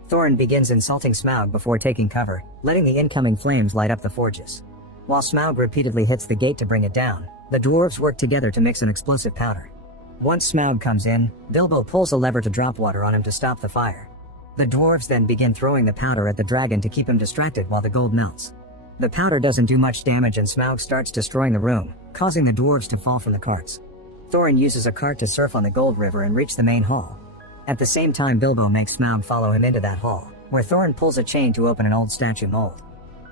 Thorin begins insulting Smaug before taking cover, letting the incoming flames light up the forges. While Smaug repeatedly hits the gate to bring it down, the dwarves work together to mix an explosive powder. Once Smaug comes in, Bilbo pulls a lever to drop water on him to stop the fire. The dwarves then begin throwing the powder at the dragon to keep him distracted while the gold melts. The powder doesn't do much damage and Smaug starts destroying the room, causing the dwarves to fall from the carts. Thorin uses a cart to surf on the gold river and reach the main hall. At the same time Bilbo makes Smaug follow him into that hall, where Thorin pulls a chain to open an old statue mold.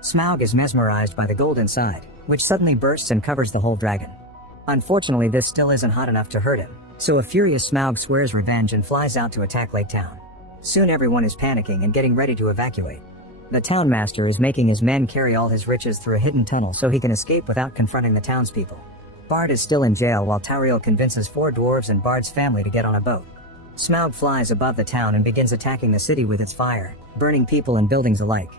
Smaug is mesmerized by the gold inside, which suddenly bursts and covers the whole dragon. Unfortunately this still isn't hot enough to hurt him, so a furious Smaug swears revenge and flies out to attack Lake Town. Soon everyone is panicking and getting ready to evacuate. The town master is making his men carry all his riches through a hidden tunnel so he can escape without confronting the townspeople. Bard is still in jail while Tauriel convinces 4 dwarves and Bard's family to get on a boat. Smaug flies above the town and begins attacking the city with its fire, burning people and buildings alike.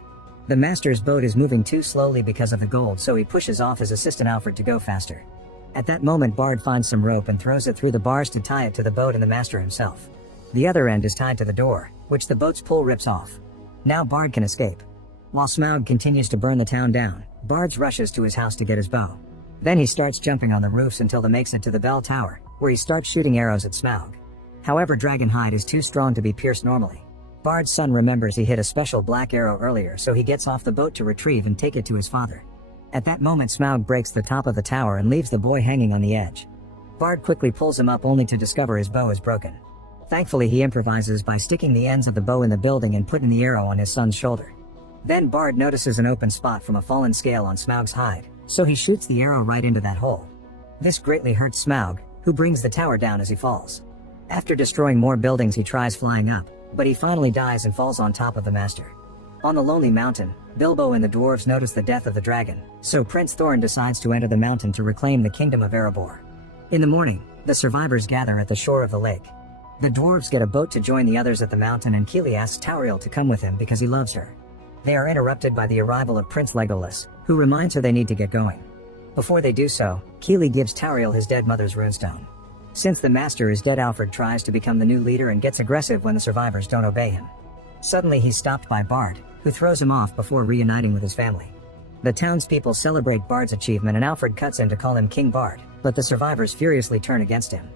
The master's boat is moving too slowly because of the gold, so he pushes off his assistant Alfred to go faster. At that moment Bard finds some rope and throws it through the bars to tie it to the boat and the master himself. The other end is tied to the door, which the boat's pull rips off. Now Bard can escape. While Smaug continues to burn the town down, Bard rushes to his house to get his bow. Then he starts jumping on the roofs until he makes it to the bell tower, where he starts shooting arrows at Smaug. However, Dragonhide is too strong to be pierced normally. Bard's son remembers he hit a special black arrow earlier, so he gets off the boat to retrieve and take it to his father. At that moment Smaug breaks the top of the tower and leaves the boy hanging on the edge. Bard quickly pulls him up only to discover his bow is broken. Thankfully he improvises by sticking the ends of the bow in the building and putting the arrow on his son's shoulder. Then Bard notices an open spot from a fallen scale on Smaug's hide, so he shoots the arrow right into that hole. This greatly hurts Smaug, who brings the tower down as he falls. After destroying more buildings he tries flying up, but he finally dies and falls on top of the master. On the lonely mountain, Bilbo and the dwarves notice the death of the dragon, so Prince Thorin decides to enter the mountain to reclaim the kingdom of Erebor. In the morning, the survivors gather at the shore of the lake. The dwarves get a boat to join the others at the mountain and Keely asks Tauriel to come with him because he loves her. They are interrupted by the arrival of Prince Legolas, who reminds her they need to get going. Before they do so, Keely gives Tauriel his dead mother's runestone. Since the master is dead, Alfred tries to become the new leader and gets aggressive when the survivors don't obey him. Suddenly he's stopped by Bard, who throws him off before reuniting with his family. The townspeople celebrate Bard's achievement and Alfred cuts in to call him King Bard, but the survivors furiously turn against him.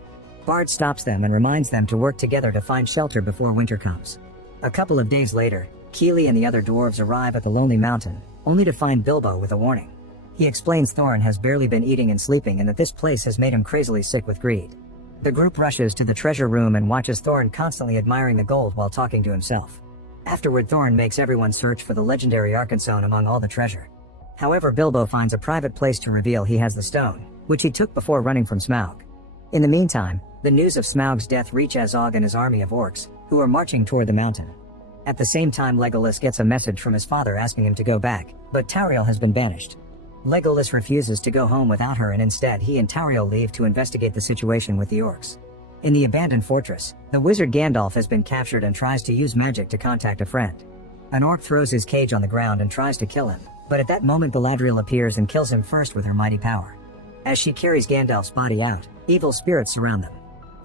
Bard stops them and reminds them to work together to find shelter before winter comes. A couple of days later, Keely and the other dwarves arrive at the Lonely Mountain, only to find Bilbo with a warning. He explains Thorin has barely been eating and sleeping and that this place has made him crazily sick with greed. The group rushes to the treasure room and watches Thorin constantly admiring the gold while talking to himself. Afterward Thorin makes everyone search for the legendary Arkenstone among all the treasure. However, Bilbo finds a private place to reveal he has the stone, which he took before running from Smaug. In the meantime, the news of Smaug's death reach Azog and his army of orcs, who are marching toward the mountain. At the same time Legolas gets a message from his father asking him to go back, but Tauriel has been banished. Legolas refuses to go home without her and instead he and Tauriel leave to investigate the situation with the orcs. In the abandoned fortress, the wizard Gandalf has been captured and tries to use magic to contact a friend. An orc throws his cage on the ground and tries to kill him, but at that moment Galadriel appears and kills him first with her mighty power. As she carries Gandalf's body out, evil spirits surround them.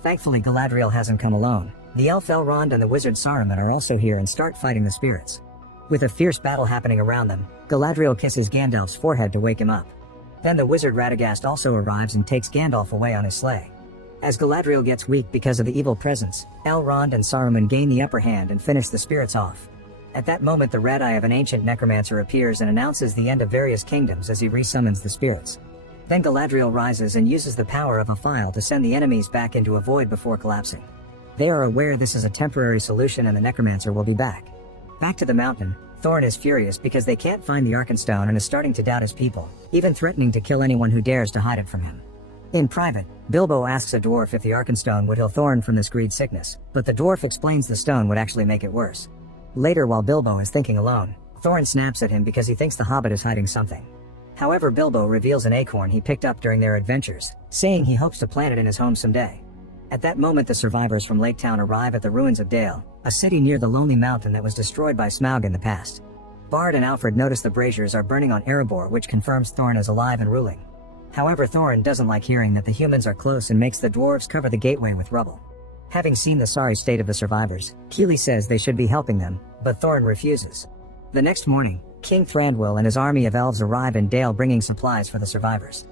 Thankfully Galadriel hasn't come alone. The elf Elrond and the wizard Saruman are also here and start fighting the spirits. With a fierce battle happening around them, Galadriel kisses Gandalf's forehead to wake him up. Then the wizard Radagast also arrives and takes Gandalf away on his sleigh. As Galadriel gets weak because of the evil presence, Elrond and Saruman gain the upper hand and finish the spirits off. At that moment the red eye of an ancient necromancer appears and announces the end of various kingdoms as he resummons the spirits. Then Galadriel rises and uses the power of a file to send the enemies back into a void before collapsing. They are aware this is a temporary solution and the necromancer will be back. Back to the mountain, Thorin is furious because they can't find the Arkenstone and is starting to doubt his people, even threatening to kill anyone who dares to hide it from him. In private, Bilbo asks a dwarf if the Arkenstone would heal Thorin from this greed sickness, but the dwarf explains the stone would actually make it worse. Later, while Bilbo is thinking alone, Thorin snaps at him because he thinks the Hobbit is hiding something. However, Bilbo reveals an acorn he picked up during their adventures, saying he hopes to plant it in his home someday. At that moment, the survivors from Lake Town arrive at the ruins of Dale, a city near the Lonely Mountain that was destroyed by Smaug in the past. Bard and Alfred notice the braziers are burning on Erebor, which confirms Thorin is alive and ruling. However, Thorin doesn't like hearing that the humans are close and makes the dwarves cover the gateway with rubble. Having seen the sorry state of the survivors, Keely says they should be helping them, but Thorin refuses. The next morning, King Thranduil and his army of elves arrive in Dale bringing supplies for the survivors.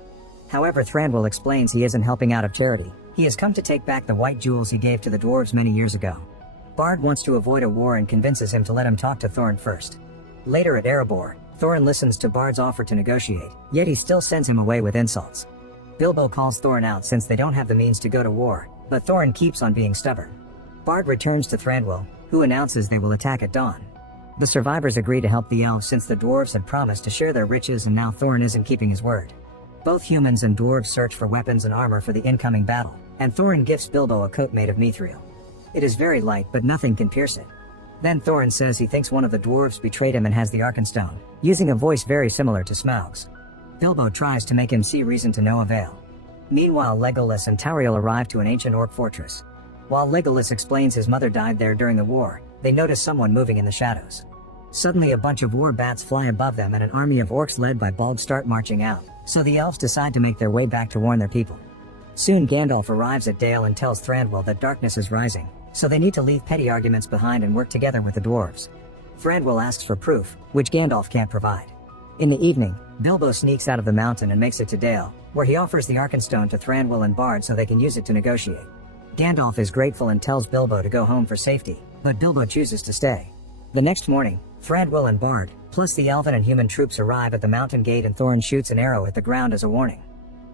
However, Thranduil explains he isn't helping out of charity. He has come to take back the white jewels he gave to the dwarves many years ago. Bard wants to avoid a war and convinces him to let him talk to Thorin first. Later at Erebor, Thorin listens to Bard's offer to negotiate, yet he still sends him away with insults. Bilbo calls Thorin out since they don't have the means to go to war, but Thorin keeps on being stubborn. Bard returns to Thranduil, who announces they will attack at dawn. The survivors agree to help the elves since the dwarves had promised to share their riches and now Thorin isn't keeping his word. Both humans and dwarves search for weapons and armor for the incoming battle, and Thorin gifts Bilbo a coat made of mithril. It is very light but nothing can pierce it. Then Thorin says he thinks one of the dwarves betrayed him and has the Arkenstone, using a voice very similar to Smaug's. Bilbo tries to make him see reason to no avail. Meanwhile, Legolas and Tauriel arrive to an ancient orc fortress. While Legolas explains his mother died there during the war, they notice someone moving in the shadows. Suddenly a bunch of war bats fly above them and an army of orcs led by Bald start marching out, so the elves decide to make their way back to warn their people. Soon Gandalf arrives at Dale and tells Thranduil that darkness is rising, so they need to leave petty arguments behind and work together with the dwarves. Thranduil asks for proof, which Gandalf can't provide. In the evening, Bilbo sneaks out of the mountain and makes it to Dale, where he offers the Arkenstone to Thranduil and Bard so they can use it to negotiate. Gandalf is grateful and tells Bilbo to go home for safety, but Bilbo chooses to stay. The next morning, Thranduil and Bard, plus the elven and human troops arrive at the mountain gate and Thorin shoots an arrow at the ground as a warning.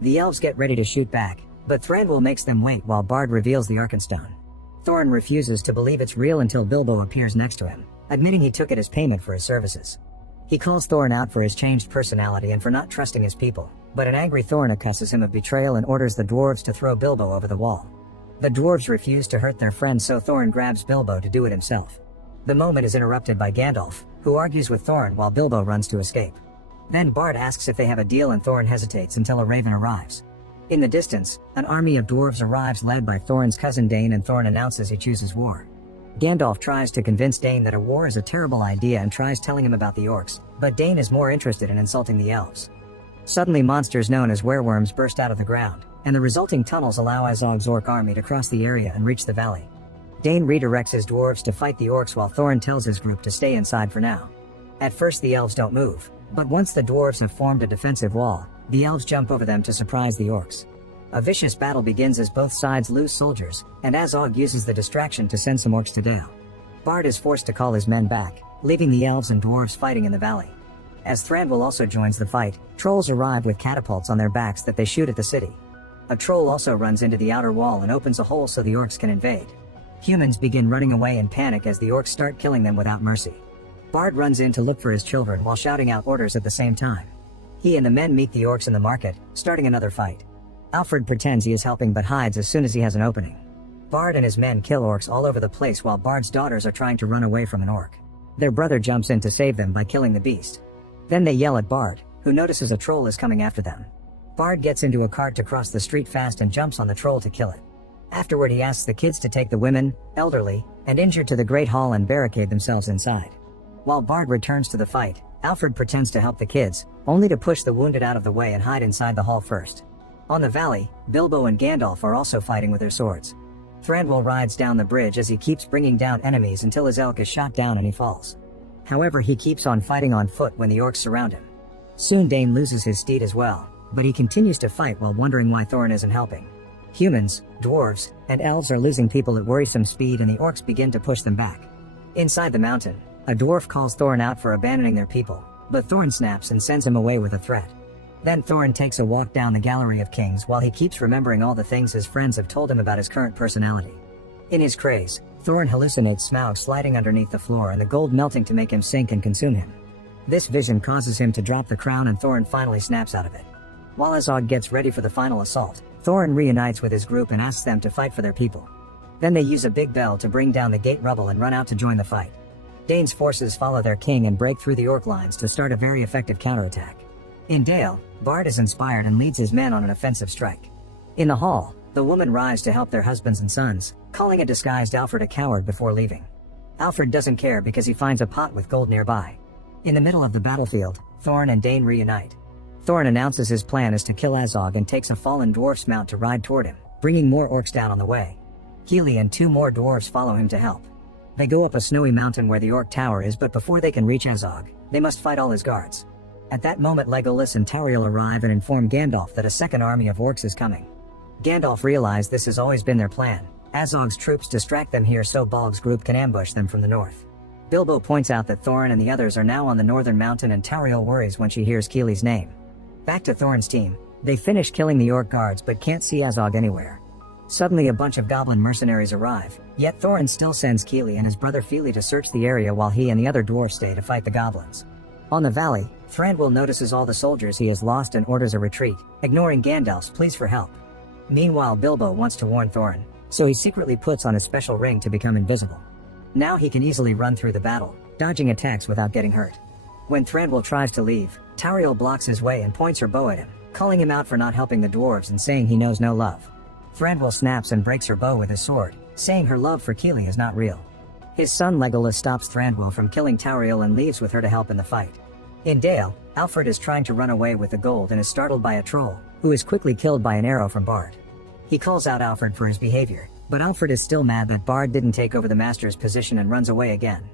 The elves get ready to shoot back, but Thranduil makes them wait while Bard reveals the Arkenstone. Thorin refuses to believe it's real until Bilbo appears next to him, admitting he took it as payment for his services. He calls Thorin out for his changed personality and for not trusting his people, but an angry Thorin accuses him of betrayal and orders the dwarves to throw Bilbo over the wall. The dwarves refuse to hurt their friend, so Thorin grabs Bilbo to do it himself. The moment is interrupted by Gandalf, who argues with Thorin while Bilbo runs to escape. Then Bard asks if they have a deal and Thorin hesitates until a raven arrives. In the distance, an army of dwarves arrives led by Thorin's cousin Dain and Thorin announces he chooses war. Gandalf tries to convince Dain that a war is a terrible idea and tries telling him about the orcs, but Dain is more interested in insulting the elves. Suddenly monsters known as wereworms burst out of the ground, and the resulting tunnels allow Azog's orc army to cross the area and reach the valley. Dain redirects his dwarves to fight the orcs while Thorin tells his group to stay inside for now. At first the elves don't move, but once the dwarves have formed a defensive wall, the elves jump over them to surprise the orcs. A vicious battle begins as both sides lose soldiers, and Azog uses the distraction to send some orcs to Dale. Bard is forced to call his men back, leaving the elves and dwarves fighting in the valley. As Thranduil also joins the fight, trolls arrive with catapults on their backs that they shoot at the city. A troll also runs into the outer wall and opens a hole so the orcs can invade. Humans begin running away in panic as the orcs start killing them without mercy. Bard runs in to look for his children while shouting out orders at the same time. He and the men meet the orcs in the market, starting another fight. Alfred pretends he is helping but hides as soon as he has an opening. Bard and his men kill orcs all over the place while Bard's daughters are trying to run away from an orc. Their brother jumps in to save them by killing the beast. Then they yell at Bard, who notices a troll is coming after them. Bard gets into a cart to cross the street fast and jumps on the troll to kill it. Afterward he asks the kids to take the women, elderly, and injured to the Great Hall and barricade themselves inside. While Bard returns to the fight, Alfred pretends to help the kids, only to push the wounded out of the way and hide inside the hall first. On the valley, Bilbo and Gandalf are also fighting with their swords. Thranduil rides down the bridge as he keeps bringing down enemies until his elk is shot down and he falls. However, he keeps on fighting on foot when the orcs surround him. Soon Dain loses his steed as well, but he continues to fight while wondering why Thorin isn't helping. Humans, dwarves, and elves are losing people at worrisome speed and the orcs begin to push them back. Inside the mountain, a dwarf calls Thorin out for abandoning their people, but Thorin snaps and sends him away with a threat. Then Thorin takes a walk down the Gallery of Kings while he keeps remembering all the things his friends have told him about his current personality. In his craze, Thorin hallucinates Smaug sliding underneath the floor and the gold melting to make him sink and consume him. This vision causes him to drop the crown and Thorin finally snaps out of it. While Azog gets ready for the final assault, Thorin reunites with his group and asks them to fight for their people. Then they use a big bell to bring down the gate rubble and run out to join the fight. Dane's forces follow their king and break through the orc lines to start a very effective counterattack. In Dale, Bard is inspired and leads his men on an offensive strike. In the hall, the women rise to help their husbands and sons, calling a disguised Alfred a coward before leaving. Alfred doesn't care because he finds a pot with gold nearby. In the middle of the battlefield, Thorin and Dane reunite. Thorin announces his plan is to kill Azog and takes a fallen dwarf's mount to ride toward him, bringing more orcs down on the way. Keely and 2 more dwarves follow him to help. They go up a snowy mountain where the orc tower is, but before they can reach Azog, they must fight all his guards. At that moment, Legolas and Tauriel arrive and inform Gandalf that a second army of orcs is coming. Gandalf realizes this has always been their plan. Azog's troops distract them here so Bolg's group can ambush them from the north. Bilbo points out that Thorin and the others are now on the northern mountain, and Tauriel worries when she hears Keely's name. Back to Thorin's team, they finish killing the orc guards but can't see Azog anywhere. Suddenly a bunch of goblin mercenaries arrive, yet Thorin still sends Keely and his brother Fili to search the area while he and the other dwarves stay to fight the goblins. On the valley, Thranduil notices all the soldiers he has lost and orders a retreat, ignoring Gandalf's pleas for help. Meanwhile, Bilbo wants to warn Thorin, so he secretly puts on a special ring to become invisible. Now he can easily run through the battle, dodging attacks without getting hurt. When Thranduil tries to leave, Tauriel blocks his way and points her bow at him, calling him out for not helping the dwarves and saying he knows no love. Thranduil snaps and breaks her bow with his sword, saying her love for Keely is not real. His son Legolas stops Thranduil from killing Tauriel and leaves with her to help in the fight. In Dale, Alfred is trying to run away with the gold and is startled by a troll, who is quickly killed by an arrow from Bard. He calls out Alfred for his behavior, but Alfred is still mad that Bard didn't take over the master's position and runs away again.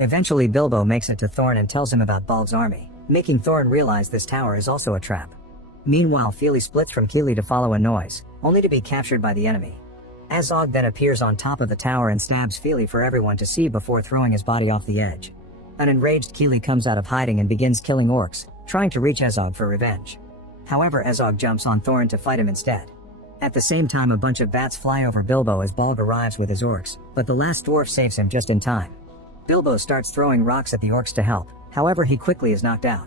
Eventually Bilbo makes it to Thorin and tells him about Bolg's army, making Thorin realize this tower is also a trap. Meanwhile, Fili splits from Keely to follow a noise, only to be captured by the enemy. Azog then appears on top of the tower and stabs Fili for everyone to see before throwing his body off the edge. An enraged Keely comes out of hiding and begins killing orcs, trying to reach Azog for revenge. However, Azog jumps on Thorin to fight him instead. At the same time, a bunch of bats fly over Bilbo as Bolg arrives with his orcs, but the last dwarf saves him just in time. Bilbo starts throwing rocks at the orcs to help, however he quickly is knocked out.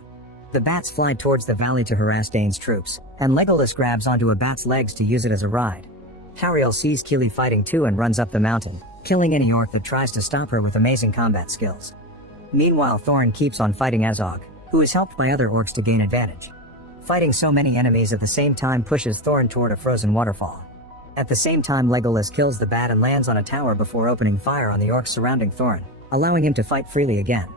The bats fly towards the valley to harass Dane's troops, and Legolas grabs onto a bat's legs to use it as a ride. Tauriel sees Keely fighting too and runs up the mountain, killing any orc that tries to stop her with amazing combat skills. Meanwhile, Thorin keeps on fighting Azog, who is helped by other orcs to gain advantage. Fighting so many enemies at the same time pushes Thorin toward a frozen waterfall. At the same time, Legolas kills the bat and lands on a tower before opening fire on the orcs surrounding Thorin, allowing him to fight freely again.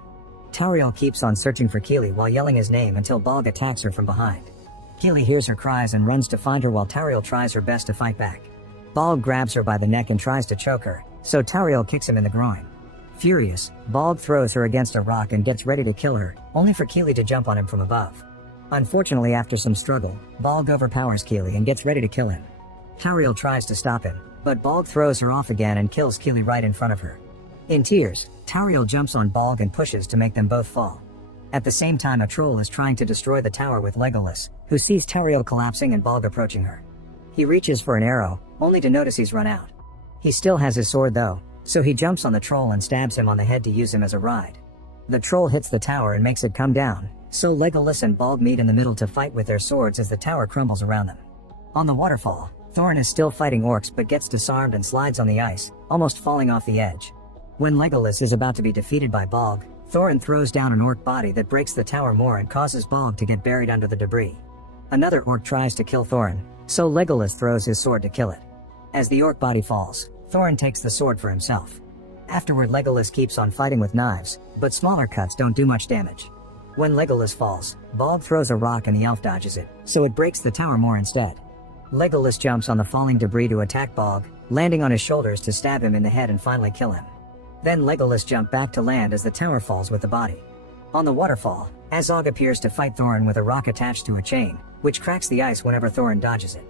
Tauriel keeps on searching for Keely while yelling his name until Bolg attacks her from behind. Keely hears her cries and runs to find her while Tauriel tries her best to fight back. Bolg grabs her by the neck and tries to choke her, so Tauriel kicks him in the groin. Furious, Bolg throws her against a rock and gets ready to kill her, only for Keely to jump on him from above. Unfortunately, after some struggle, Bolg overpowers Keely and gets ready to kill him. Tauriel tries to stop him, but Bolg throws her off again and kills Keely right in front of her. In tears, Tauriel jumps on Bolg and pushes to make them both fall. At the same time, a troll is trying to destroy the tower with Legolas, who sees Tauriel collapsing and Bolg approaching her. He reaches for an arrow, only to notice he's run out. He still has his sword though, so he jumps on the troll and stabs him on the head to use him as a ride. The troll hits the tower and makes it come down, so Legolas and Bolg meet in the middle to fight with their swords as the tower crumbles around them. On the waterfall, Thorin is still fighting orcs but gets disarmed and slides on the ice, almost falling off the edge. When Legolas is about to be defeated by Bolg, Thorin throws down an orc body that breaks the tower more and causes Bolg to get buried under the debris. Another orc tries to kill Thorin, so Legolas throws his sword to kill it. As the orc body falls, Thorin takes the sword for himself. Afterward, Legolas keeps on fighting with knives, but smaller cuts don't do much damage. When Legolas falls, Bolg throws a rock and the elf dodges it, so it breaks the tower more instead. Legolas jumps on the falling debris to attack Bolg, landing on his shoulders to stab him in the head and finally kill him. Then Legolas jumps back to land as the tower falls with the body. On the waterfall, Azog appears to fight Thorin with a rock attached to a chain, which cracks the ice whenever Thorin dodges it.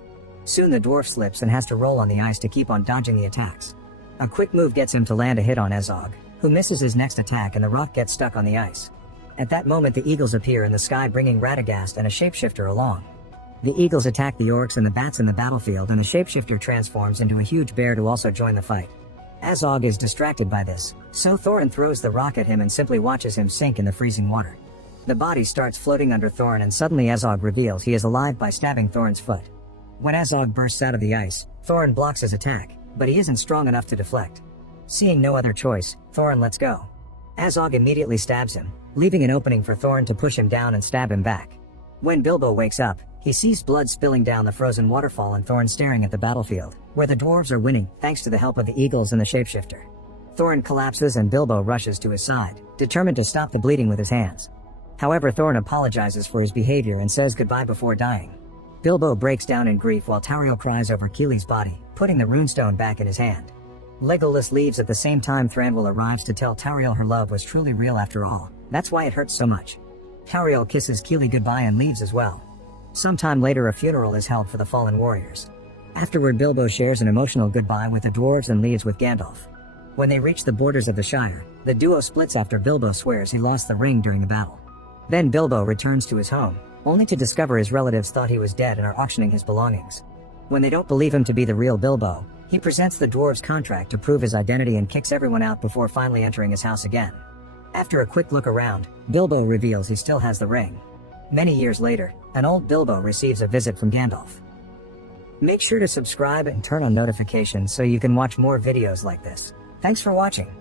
Soon the dwarf slips and has to roll on the ice to keep on dodging the attacks. A quick move gets him to land a hit on Azog, who misses his next attack and the rock gets stuck on the ice. At that moment, the eagles appear in the sky bringing Radagast and a shapeshifter along. The eagles attack the orcs and the bats in the battlefield, and the shapeshifter transforms into a huge bear to also join the fight. Azog is distracted by this, so Thorin throws the rock at him and simply watches him sink in the freezing water. The body starts floating under Thorin and suddenly Azog reveals he is alive by stabbing Thorin's foot. When Azog bursts out of the ice, Thorin blocks his attack, but he isn't strong enough to deflect. Seeing no other choice, Thorin lets go. Azog immediately stabs him, leaving an opening for Thorin to push him down and stab him back. When Bilbo wakes up, he sees blood spilling down the frozen waterfall and Thorin staring at the battlefield, where the dwarves are winning thanks to the help of the eagles and the shapeshifter. Thorin collapses and Bilbo rushes to his side, determined to stop the bleeding with his hands. However, Thorin apologizes for his behavior and says goodbye before dying. Bilbo breaks down in grief while Tauriel cries over Keely's body, putting the runestone back in his hand. Legolas leaves at the same time Thranduil arrives to tell Tauriel her love was truly real after all. That's why it hurts so much. Tauriel kisses Keely goodbye and leaves as well. Sometime later a funeral is held for the fallen warriors. Afterward Bilbo shares an emotional goodbye with the dwarves and leaves with Gandalf. When they reach the borders of the Shire, the duo splits after Bilbo swears he lost the ring during the battle. Then Bilbo returns to his home, only to discover his relatives thought he was dead and are auctioning his belongings. When they don't believe him to be the real Bilbo, he presents the dwarves' contract to prove his identity and kicks everyone out before finally entering his house again. After a quick look around, Bilbo reveals he still has the ring. Many years later, an old Bilbo receives a visit from Gandalf. Make sure to subscribe and turn on notifications so you can watch more videos like this. Thanks for watching.